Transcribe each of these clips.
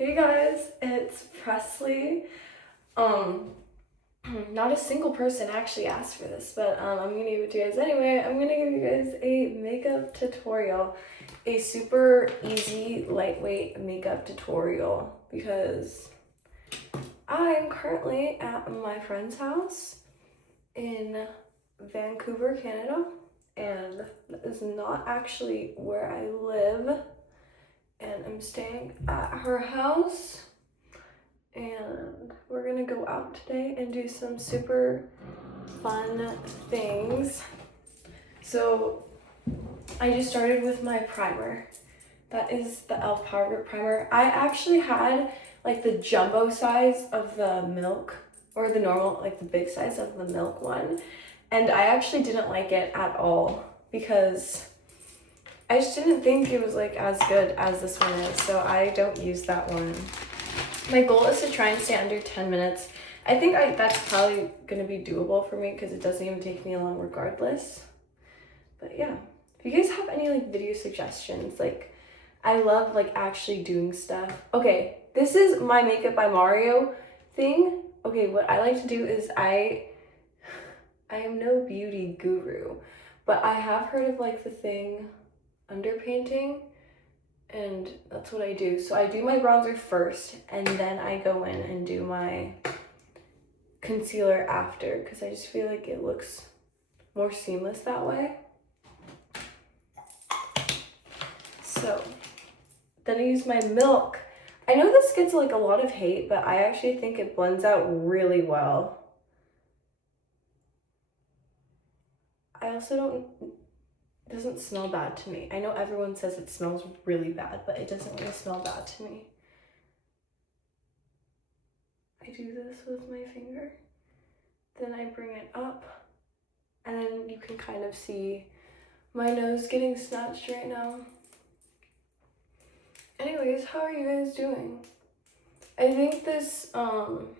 Hey guys, it's Presley. Not a single person actually asked for this, but I'm gonna give it to you guys anyway. I'm gonna give you guys a makeup tutorial, a super easy, lightweight makeup tutorial because I'm currently at my friend's house in Vancouver, Canada, and that is not actually where I live. And I'm staying at her house, and we're gonna go out today and do some super fun things. So I just started with my primer. That is the e.l.f. Power Grip Primer. I actually had like the jumbo size of the milk, or the normal, like the big size of the milk one, and I actually didn't like it at all because I just didn't think it was like as good as this one is, so I don't use that one. My goal is to try and stay under 10 minutes. I think that's probably gonna be doable for me because it doesn't even take me long regardless. But yeah, if you guys have any like video suggestions, like I love like actually doing stuff. Okay, this is my Makeup by Mario thing. Okay, what I like to do is I am no beauty guru, but I have heard of like the thing underpainting, and that's what I do. So I do my bronzer first, and then I go in and do my concealer after because I just feel like it looks more seamless that way. So then I use my milk. I know this gets like a lot of hate, but I actually think it blends out really well. I also don't, it doesn't smell bad to me. I know everyone says it smells really bad, but it doesn't really smell bad to me. I do this with my finger, then I bring it up, and then you can kind of see my nose getting snatched right now. Anyways, how are you guys doing? I think this, I'm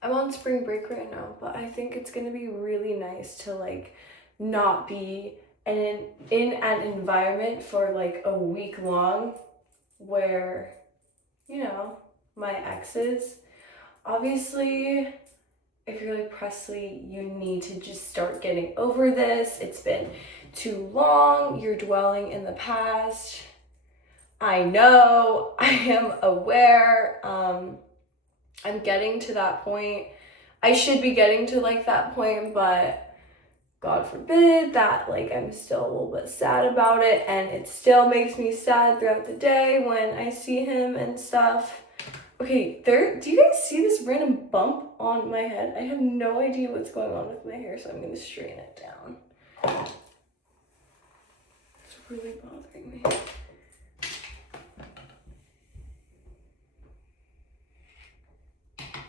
on spring break right now, but I think it's gonna be really nice to like not be in an environment for like a week long where, you know, my exes. Obviously, if you're like Presley, you need to just start getting over this. It's been too long. You're dwelling in the past. I know, I am aware. I'm getting to that point. I should be getting to like that point, but God forbid that like I'm still a little bit sad about it, and it still makes me sad throughout the day when I see him and stuff. Okay, do you guys see this random bump on my head? I have no idea what's going on with my hair, so I'm gonna straighten it down. It's really bothering me.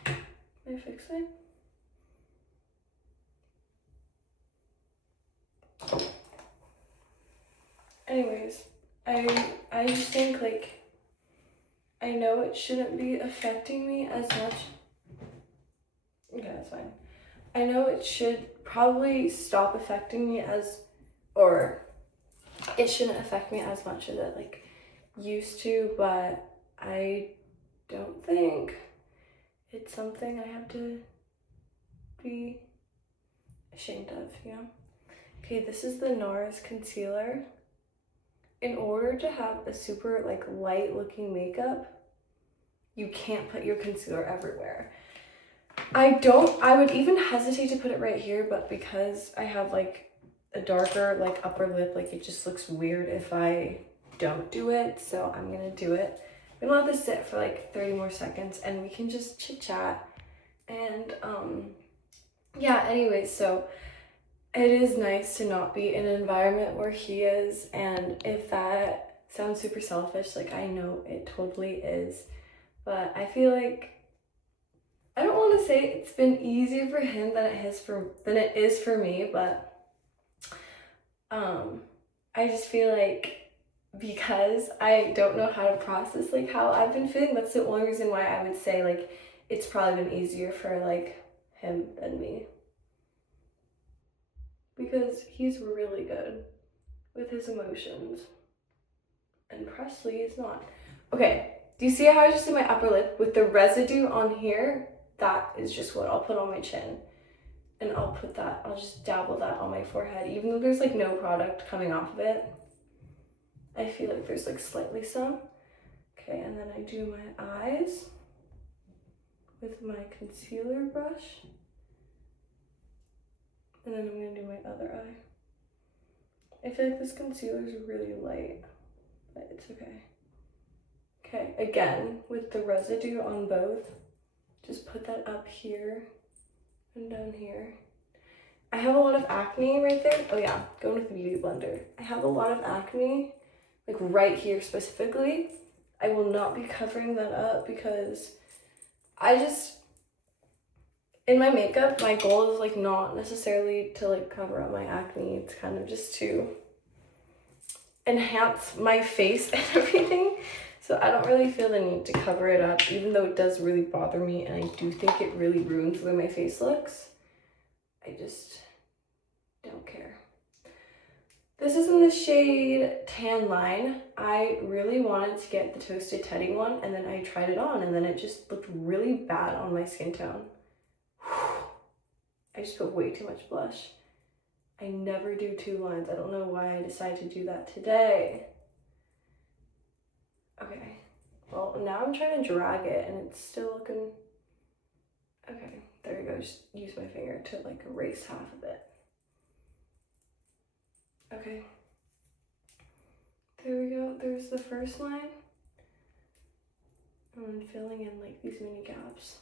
Can I fix it? Anyways, I just think like I know it shouldn't be affecting me as much. Okay, that's fine. I know it should probably stop affecting me or it shouldn't affect me as much as it like used to, but I don't think it's something I have to be ashamed of, you know? Okay, this is the NARS concealer. In order to have a super like light looking makeup, you can't put your concealer everywhere. I would even hesitate to put it right here, but because I have like a darker like upper lip, like it just looks weird if I don't do it, so I'm gonna do it. I'm gonna let this sit for like 30 more seconds and we can just chit chat. And yeah, anyways, so it is nice to not be in an environment where he is, and if that sounds super selfish, like I know it totally is, but I feel like I don't want to say it's been easier for him than it is for me, but I just feel like because I don't know how to process like how I've been feeling, that's the only reason why I would say like it's probably been easier for like him than me. Because he's really good with his emotions, and Presley is not. Okay, Do you see how I just did my upper lip with the residue on here? That is just what I'll put on my chin. And I'll just dabble that on my forehead. Even though there's like no product coming off of it, I feel like there's like slightly some. Okay, and then I do my eyes with my concealer brush. And then I'm gonna do my other eye. I feel like this concealer is really light, but it's okay. Okay, again, with the residue on both, just put that up here and down here. I have a lot of acne right there. Oh yeah, going with the Beauty Blender. I have a lot of acne, like right here specifically. I will not be covering that up because in my makeup, my goal is like not necessarily to like cover up my acne. It's kind of just to enhance my face and everything. So I don't really feel the need to cover it up, even though it does really bother me and I do think it really ruins the way my face looks. I just don't care. This is in the shade Tan Line. I really wanted to get the Toasted Teddy one, and then I tried it on and then it just looked really bad on my skin tone. I just put way too much blush. I never do 2 lines. I don't know why I decided to do that today. Okay, well now I'm trying to drag it and it's still looking, okay, there we go. Just use my finger to like erase half of it. Okay, there we go. There's the first line. And I'm filling in like these mini gaps.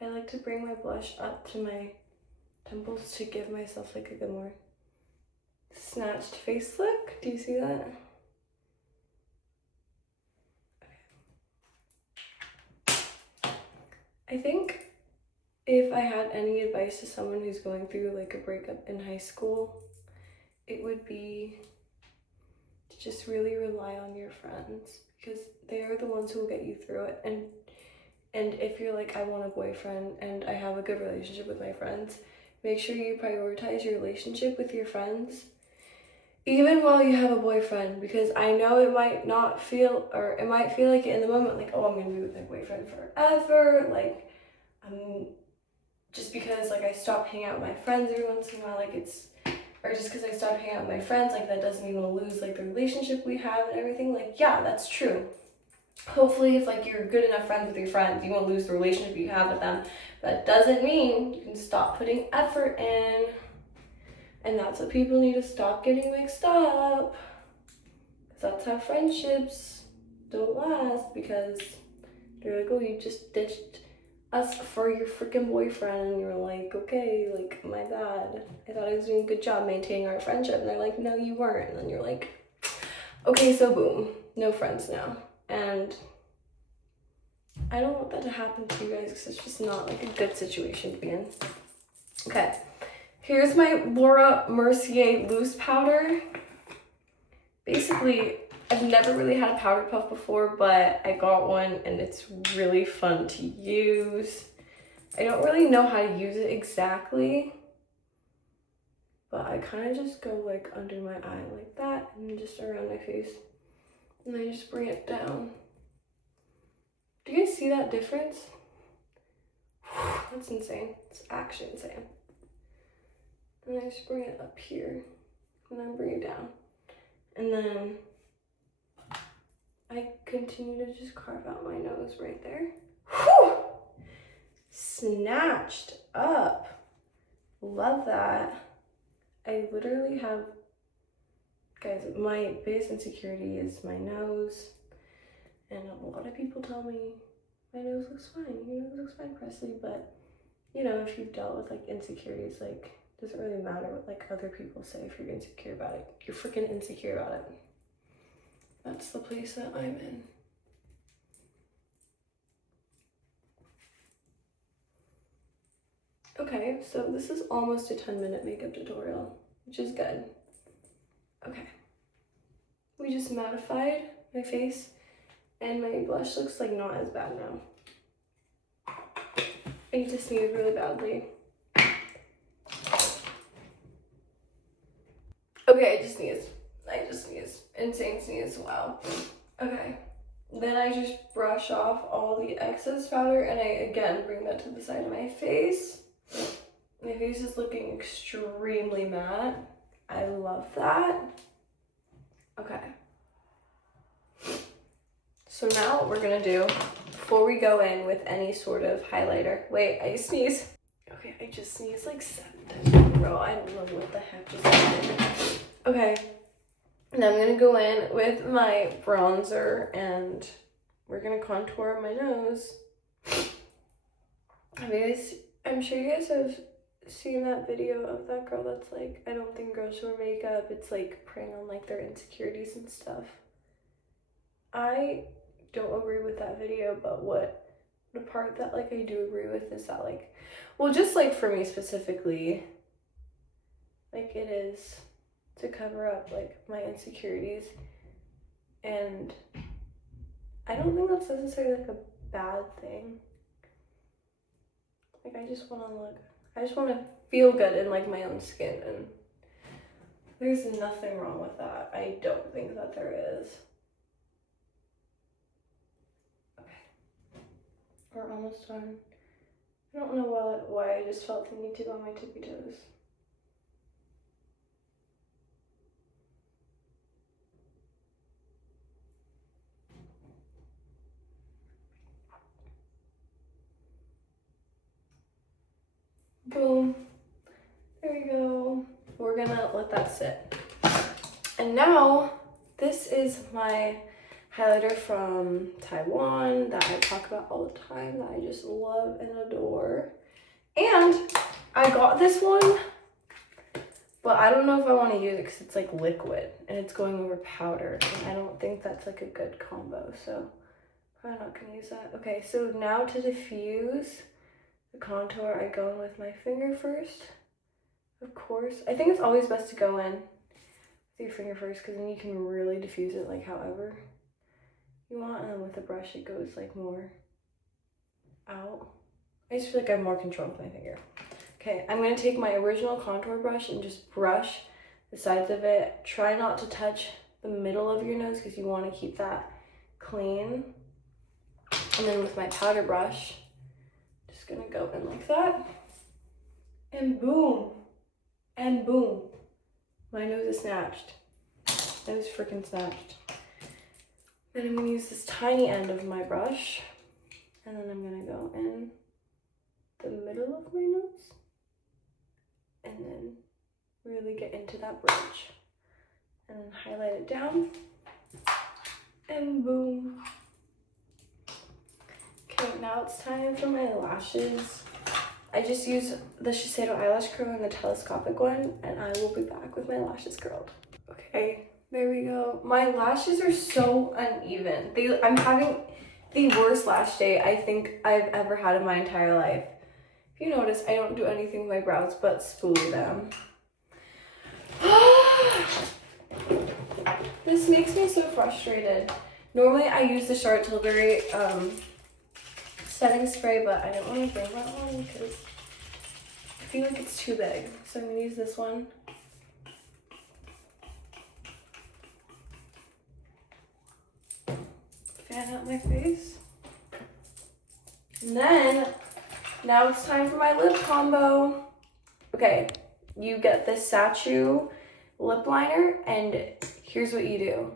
I like to bring my blush up to my temples to give myself like a good more snatched face look. Do you see that? I think if I had any advice to someone who's going through like a breakup in high school, it would be to just really rely on your friends, because they are the ones who will get you through it. And if you're like, I want a boyfriend and I have a good relationship with my friends, make sure you prioritize your relationship with your friends even while you have a boyfriend, because I know it might not feel, or it might feel like it in the moment, like, oh, I'm gonna be with my boyfriend forever, like, just because, like, I stop hanging out with my friends every once in a while, like, it's, or just because I stop hanging out with my friends, like, that doesn't mean we'll lose, like, the relationship we have and everything. Like, yeah, that's true. Hopefully, if, like, you're good enough friends with your friends, you won't lose the relationship you have with them. That doesn't mean you can stop putting effort in. And that's what people need to stop getting mixed up. Because that's how friendships don't last, because they're like, oh, you just ditched us for your freaking boyfriend. And you're like, okay, like, my bad. I thought I was doing a good job maintaining our friendship. And they're like, no, you weren't. And then you're like, okay, so boom, no friends now. And I don't want that to happen to you guys, because it's just not like a good situation to be in. Okay. Here's my Laura Mercier loose powder. Basically, I've never really had a powder puff before, but I got one and it's really fun to use. I don't really know how to use it exactly, but I kind of just go like under my eye like that and just around my face. And I just bring it down. Do you guys see that difference? That's insane. It's actually insane. And I just bring it up here, and then bring it down. And then I continue to just carve out my nose right there. Whew! Snatched up. Love that. I literally have, guys, my biggest insecurity is my nose. And a lot of people tell me my nose looks fine. Your nose looks fine, Presley. But, you know, if you've dealt with like insecurities, like, doesn't really matter what like other people say if you're insecure about it. You're freaking insecure about it. That's the place that I'm in. Okay, so this is almost a 10-minute makeup tutorial, which is good. Okay. We just mattified my face, and my blush looks like not as bad now. I need to sneeze really badly. Okay, I just sneezed. Insane sneeze, wow. Okay. Then I just brush off all the excess powder and I again bring that to the side of my face. My face is looking extremely matte. I love that. Okay. So now what we're gonna do, before we go in with any sort of highlighter, wait, I sneeze. Okay, I just sneezed like 7 times in a row. I don't know what the heck just happened. Okay, now I'm gonna go in with my bronzer and we're gonna contour my nose. I'm sure you guys have seen that video of that girl that's like, I don't think girls should wear makeup. It's like preying on like their insecurities and stuff. I don't agree with that video, but the part that like I do agree with is that like, well, just like for me specifically, like it is to cover up like my insecurities, and I don't think that's necessarily like a bad thing. Like I just want to feel good in like my own skin, and there's nothing wrong with that. I don't think that there is. We're almost done. I don't know why I just felt the need to go on my tippy toes. Boom. There we go. We're gonna let that sit. And now, this is my highlighter from Taiwan that I talk about all the time, that I just love and adore. And I got this one, but I don't know if I want to use it because it's like liquid and it's going over powder. And I don't think that's like a good combo, so I'm not gonna use that. Okay, so now to diffuse the contour, I go in with my finger first. Of course, I think it's always best to go in with your finger first because then you can really diffuse it like however you want, and then with the brush it goes like more out. I just feel like I have more control with my finger. Okay, I'm gonna take my original contour brush and just brush the sides of it. Try not to touch the middle of your nose because you want to keep that clean. And then with my powder brush, just gonna go in like that, and boom, and boom. My nose is snatched. It was freaking snatched. Then I'm gonna use this tiny end of my brush, and then I'm gonna go in the middle of my nose, and then really get into that bridge, and then highlight it down, and boom. Okay, now it's time for my lashes. I just use the Shiseido eyelash curler and the telescopic one, and I will be back with my lashes curled. Okay, there we go. My lashes are so uneven. I'm having the worst lash day I think I've ever had in my entire life. If you notice, I don't do anything with my brows but spoolie them. This makes me so frustrated. Normally I use the Charlotte Tilbury setting spray, but I didn't want to bring that one because I feel like it's too big. So I'm going to use this one. Fan out my face. And then, now it's time for my lip combo. Okay, you get this Sachu lip liner, and here's what you do.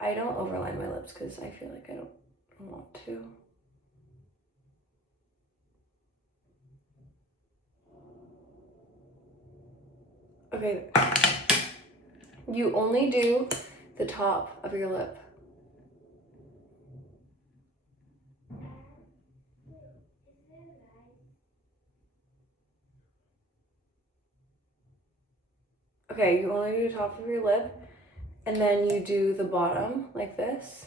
I don't overline my lips because I feel like I don't want to. Okay, you only do the top of your lip. Okay, you only do the top of your lip, and then you do the bottom like this.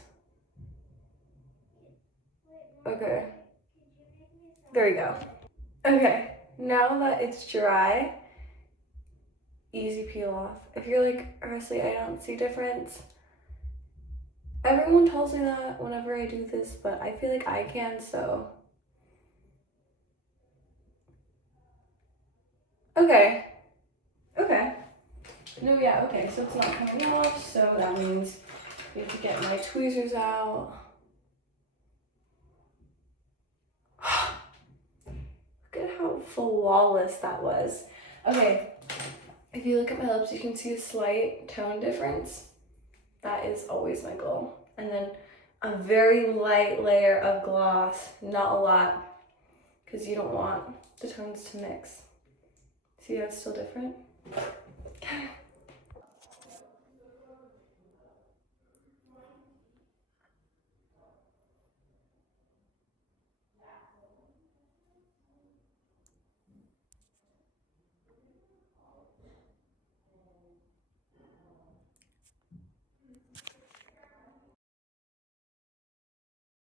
Okay, there we go. Okay, now that it's dry, easy peel off. If you're like, Presley, I don't see difference. Everyone tells me that whenever I do this, but I feel like I can, so. Okay. Okay. No, yeah, okay, so it's not coming off, so that means Need to get my tweezers out. Look at how flawless that was. Okay, if you look at my lips, you can see a slight tone difference. That is always my goal. And then a very light layer of gloss, not a lot, because you don't want the tones to mix. See how it's still different?